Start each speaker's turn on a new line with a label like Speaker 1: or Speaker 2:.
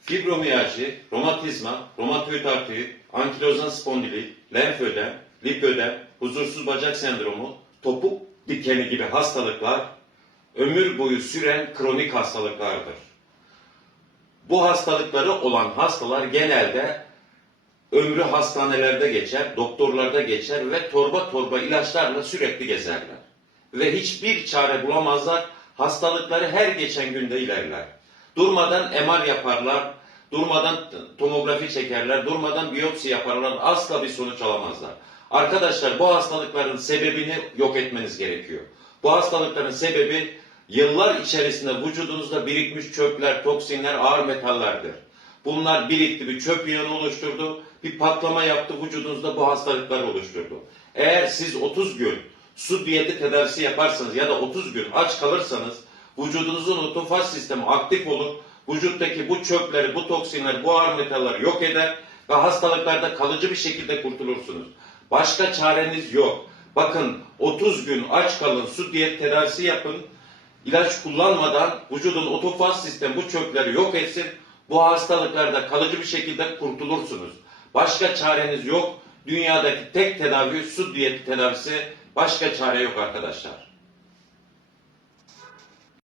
Speaker 1: fibromiyajı, romatizma, romatoid artrit, ankilozan spondilit, lenfödem, lipödem, huzursuz bacak sendromu, topuk dikeni gibi hastalıklar ömür boyu süren kronik hastalıklardır. Bu hastalıkları olan hastalar genelde ömrü hastanelerde geçer, doktorlarda geçer ve torba torba ilaçlarla sürekli gezerler. Ve hiçbir çare bulamazlar, hastalıkları her geçen günde ilerler. Durmadan MR yaparlar, durmadan tomografi çekerler, durmadan biyopsi yaparlar. Asla bir sonuç alamazlar. Arkadaşlar bu hastalıkların sebebini yok etmeniz gerekiyor. Bu hastalıkların sebebi yıllar içerisinde vücudunuzda birikmiş çöpler, toksinler, ağır metallerdir. Bunlar birikti bir çöp yığını oluşturdu, bir patlama yaptı vücudunuzda bu hastalıklar oluşturdu. Eğer siz 30 gün su diyeti tedavisi yaparsanız ya da 30 gün aç kalırsanız Vücudunuzun otofaz sistemi aktif olur. Vücuttaki bu çöpleri, bu toksinleri, bu ağır metalleri yok eder ve hastalıklarda kalıcı bir şekilde kurtulursunuz. Başka çareniz yok. Bakın 30 gün aç kalın, su diyet tedavisi yapın. İlaç kullanmadan vücudun otofaz sistemi bu çöpleri yok etsin. Bu hastalıklarda kalıcı bir şekilde kurtulursunuz. Başka çareniz yok. Dünyadaki tek tedavi su diyeti tedavisi. Başka çare yok arkadaşlar.